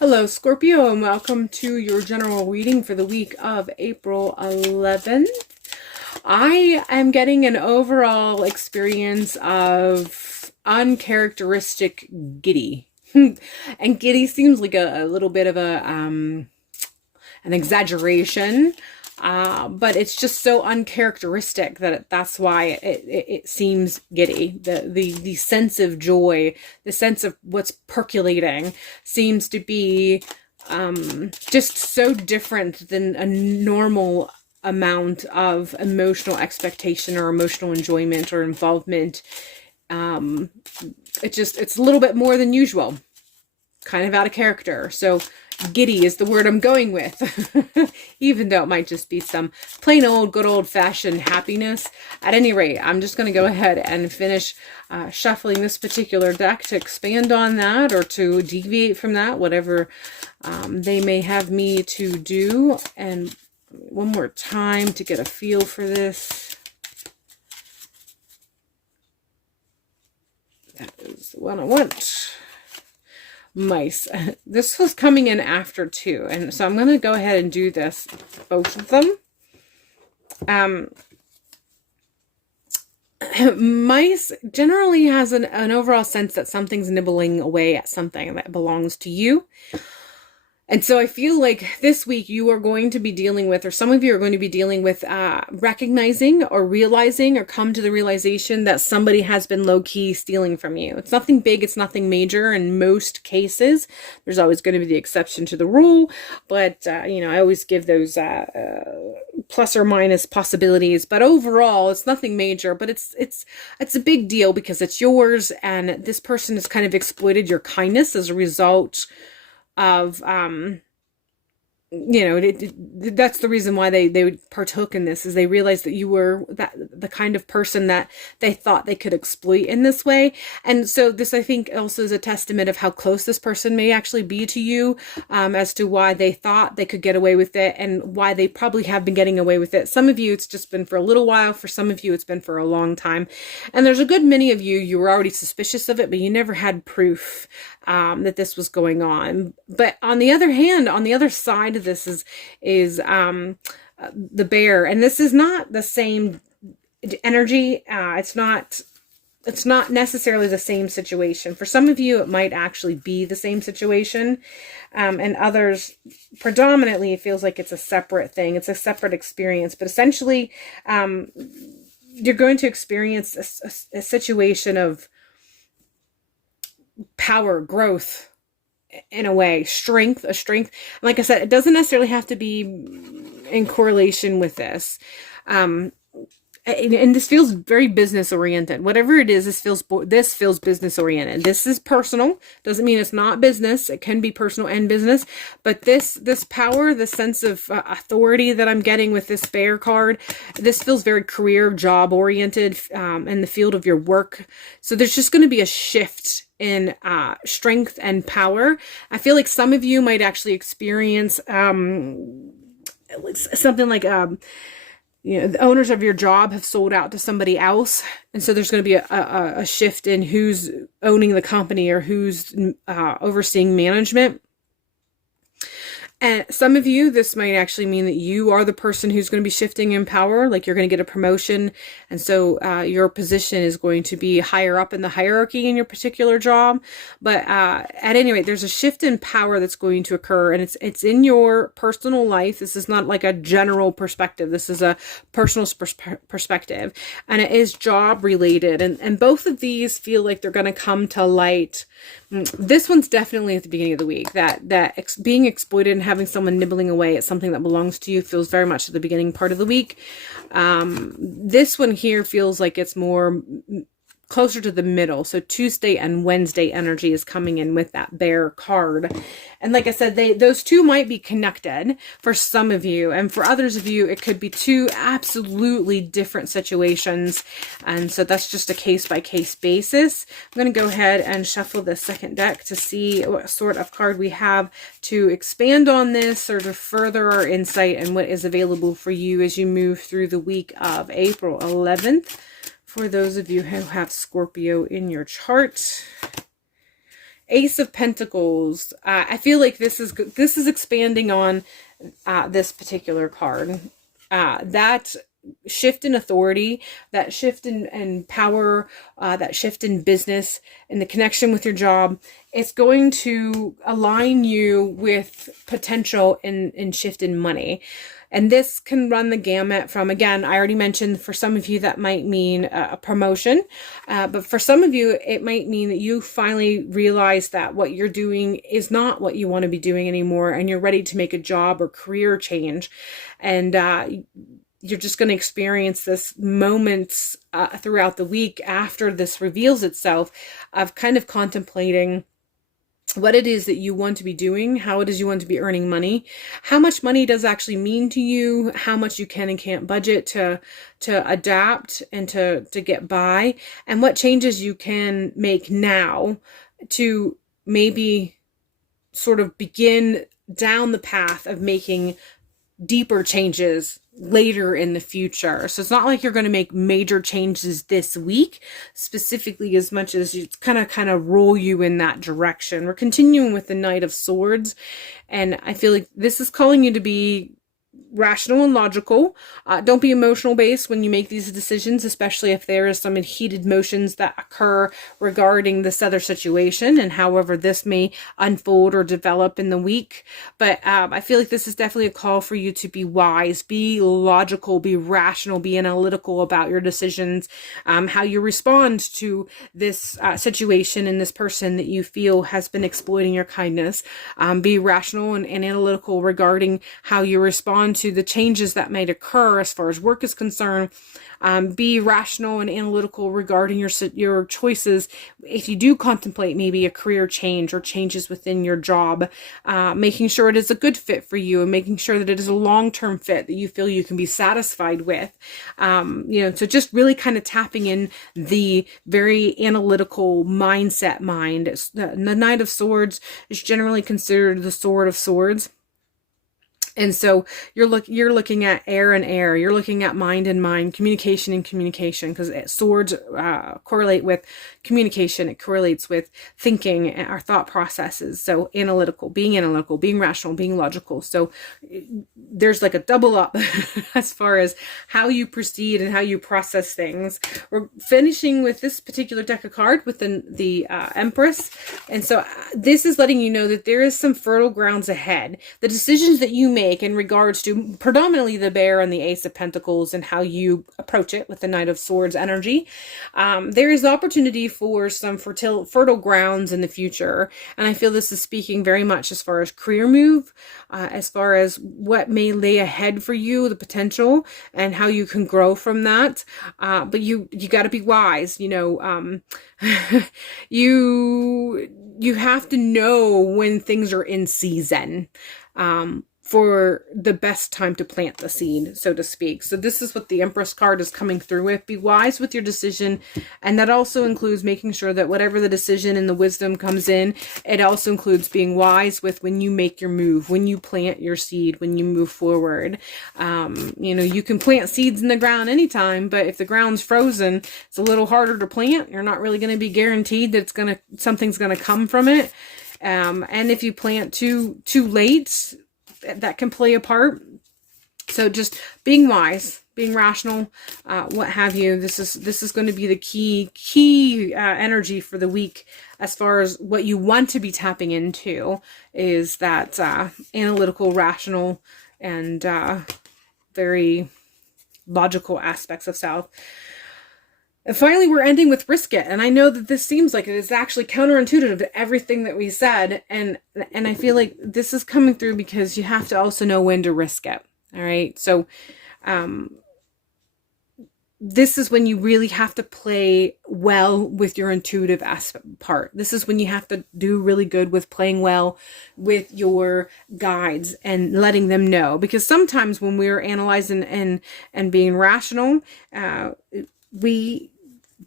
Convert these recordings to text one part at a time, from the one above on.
Hello, Scorpio, and welcome to your general reading for the week of April 11th. I am getting an overall experience of uncharacteristic giddy. And giddy seems like a little bit of an exaggeration. But it's just so uncharacteristic that that's why it seems giddy. The sense of joy, the sense of what's percolating seems to be just so different than a normal amount of emotional expectation or emotional enjoyment or involvement. It's a little bit more than usual, kind of out of character. So giddy is the word I'm going with, even though it might just be some plain old good old-fashioned happiness. At any rate, I'm just going to go ahead and finish shuffling this particular deck to expand on that or to deviate from that, whatever they may have me to do. And one more time to get a feel for this. That is the one I want. Mice. This was coming in after too, and so I'm going to go ahead and do this, both of them. Mice generally has an overall sense that something's nibbling away at something that belongs to you. And so I feel like this week you are going to be dealing with, or some of you are going to be dealing with recognizing or realizing or come to the realization that somebody has been low-key stealing from you. It's nothing big, it's nothing major in most cases. There's always going to be the exception to the rule, but you know, I always give those plus or minus possibilities. But overall, it's nothing major, but it's a big deal because it's yours, and this person has kind of exploited your kindness as a result of you know, that's the reason why they partook in this, is they realized that you were the kind of person that they thought they could exploit in this way. And so this, I think, also is a testament of how close this person may actually be to you, as to why they thought they could get away with it and why they probably have been getting away with it. Some of you, it's just been for a little while. For some of you, it's been for a long time. And there's a good many of you, you were already suspicious of it, but you never had proof that this was going on. But on the other hand, on the other side of this is the bear, and this is not the same energy. It's not necessarily the same situation. For some of you, it might actually be the same situation, and others, predominantly, it feels like it's a separate thing. It's a separate experience, but essentially, you're going to experience a situation of power, growth, in a way, strength. Like I said, it doesn't necessarily have to be in correlation with this. And this feels very business oriented. Whatever it is, this feels business oriented. This is personal. Doesn't mean it's not business. It can be personal and business. But this power, the sense of authority that I'm getting with this bear card, this feels very career, job oriented, in the field of your work. So there's just going to be a shift in strength and power. I feel like some of you might actually experience something like you know, the owners of your job have sold out to somebody else. And so there's going to be a shift in who's owning the company or who's overseeing management. And some of you, this might actually mean that you are the person who's going to be shifting in power, like you're going to get a promotion. And so your position is going to be higher up in the hierarchy in your particular job. But at any rate, there's a shift in power that's going to occur, and it's in your personal life. This is not like a general perspective. This is a personal perspective, and it is job related. And both of these feel like they're going to come to light. This one's definitely at the beginning of the week, that being exploited and having someone nibbling away at something that belongs to you feels very much at the beginning part of the week. This one here feels like it's more closer to the middle. So Tuesday and Wednesday energy is coming in with that bear card. And like I said, those two might be connected for some of you. And for others of you, it could be two absolutely different situations. And so that's just a case-by-case basis. I'm going to go ahead and shuffle the second deck to see what sort of card we have to expand on this or to further our insight and what is available for you as you move through the week of April 11th. For those of you who have Scorpio in your chart. Ace of Pentacles. I feel like this is expanding on this particular card. That shift in authority, that shift in power, that shift in business, and the connection with your job, it's going to align you with potential and shift in money. And this can run the gamut from, again, I already mentioned, for some of you that might mean a promotion, but for some of you it might mean that you finally realize that what you're doing is not what you want to be doing anymore, and you're ready to make a job or career change. And you're just going to experience this moments throughout the week after this reveals itself of kind of contemplating what it is that you want to be doing, how it is you want to be earning money, how much money does actually mean to you, how much you can and can't budget to adapt and to get by, and what changes you can make now to maybe sort of begin down the path of making deeper changes later in the future. So it's not like you're going to make major changes this week specifically, as much as it's kind of roll you in that direction. We're continuing with the Knight of Swords, and I feel like this is calling you to be rational and logical. Don't be emotional based when you make these decisions, especially if there is some heated emotions that occur regarding this other situation and however this may unfold or develop in the week. But I feel like this is definitely a call for you to be wise, be logical, be rational, be analytical about your decisions, how you respond to this situation and this person that you feel has been exploiting your kindness. Be rational and analytical regarding how you respond to the changes that might occur as far as work is concerned. Be rational and analytical regarding your choices if you do contemplate maybe a career change or changes within your job, making sure it is a good fit for you and making sure that it is a long-term fit that you feel you can be satisfied with. So just really kind of tapping in the very analytical mindset mind. The Knight of Swords is generally considered the Sword of Swords. And so you're looking at air and air. You're looking at mind and mind, communication and communication, because swords correlate with communication. It correlates with thinking, our thought processes. So analytical, being rational, being logical. So there's like a double up as far as how you proceed and how you process things. We're finishing with this particular deck of cards with the Empress. And so this is letting you know that there is some fertile grounds ahead. The decisions that you make in regards to predominantly the Bear and the Ace of Pentacles and how you approach it with the Knight of Swords energy, there is opportunity for some fertile grounds in the future. And I feel this is speaking very much as far as career move, as far as what may lay ahead for you, the potential, and how you can grow from that. But you got to be wise, you have to know when things are in season. For the best time to plant the seed, so to speak. So this is what the Empress card is coming through with. Be wise with your decision. And that also includes making sure that whatever the decision and the wisdom comes in, it also includes being wise with when you make your move, when you plant your seed, when you move forward. You can plant seeds in the ground anytime, but if the ground's frozen, it's a little harder to plant. You're not really going to be guaranteed that something's going to come from it. And if you plant too late, that can play a part. So just being wise, being rational, what have you. This is going to be the key energy for the week as far as what you want to be tapping into is that analytical, rational, and very logical aspects of self. And finally, we're ending with risk it. And I know that this seems like it is actually counterintuitive to everything that we said. And I feel like this is coming through because you have to also know when to risk it. All right. So, this is when you really have to play well with your intuitive aspect part. This is when you have to do really good with playing well with your guides and letting them know. Because sometimes when we're analyzing and being rational, we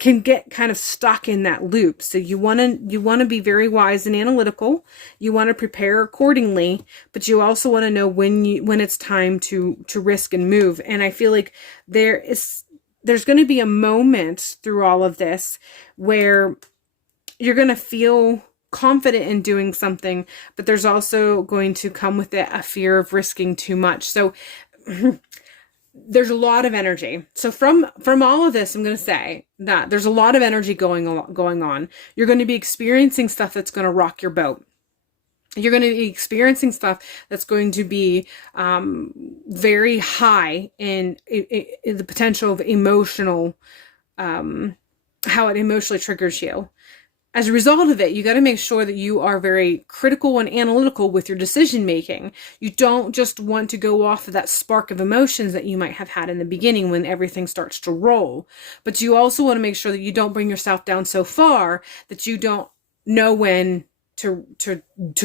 can get kind of stuck in that loop. So you want to be very wise and analytical. You want to prepare accordingly, but you also want to know when it's time to risk and move. And I feel like there's going to be a moment through all of this where you're going to feel confident in doing something, but there's also going to come with it a fear of risking too much. So there's a lot of energy. So from all of this, I'm going to say that there's a lot of energy going on. You're going to be experiencing stuff that's going to rock your boat. You're going to be experiencing stuff that's going to be very high in the potential of emotional, how it emotionally triggers you. As a result of it, you got to make sure that you are very critical and analytical with your decision making. You don't just want to go off of that spark of emotions that you might have had in the beginning when everything starts to roll. But you also want to make sure that you don't bring yourself down so far that you don't know when to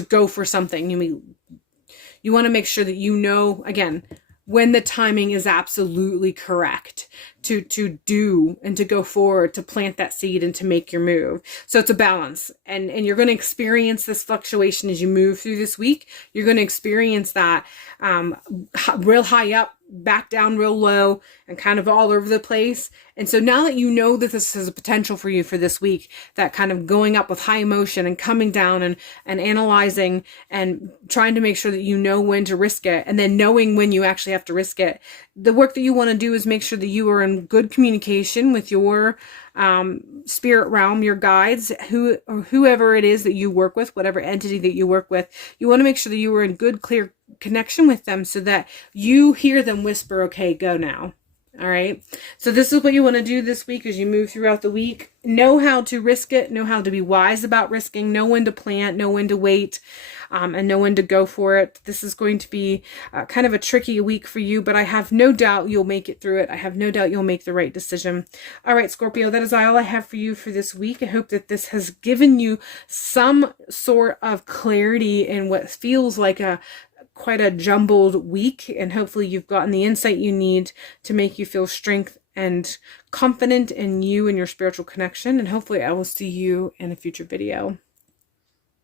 go for something. You want to make sure that you know, again, when the timing is absolutely correct to do and to go forward, to plant that seed and to make your move. So it's a balance, and you're going to experience this fluctuation as you move through this week. You're going to experience that real high up, back down real low, and kind of all over the place. And so now that you know that this is a potential for you for this week, that kind of going up with high emotion and coming down and analyzing and trying to make sure that you know when to risk it, and then knowing when you actually have to risk it. The work that you want to do is make sure that you are in good communication with your spirit realm, your guides, whoever it is that you work with, whatever entity that you work with. You want to make sure that you are in good, clear connection with them so that you hear them whisper, okay, go now. All right. So this is what you want to do this week as you move throughout the week. Know how to risk it. Know how to be wise about risking. Know when to plant. Know when to wait. And know when to go for it. This is going to be kind of a tricky week for you, but I have no doubt you'll make it through it. I have no doubt you'll make the right decision. All right, Scorpio, that is all I have for you for this week. I hope that this has given you some sort of clarity in what feels like quite a jumbled week, and hopefully you've gotten the insight you need to make you feel strength and confident in you and your spiritual connection. And hopefully I will see you in a future video.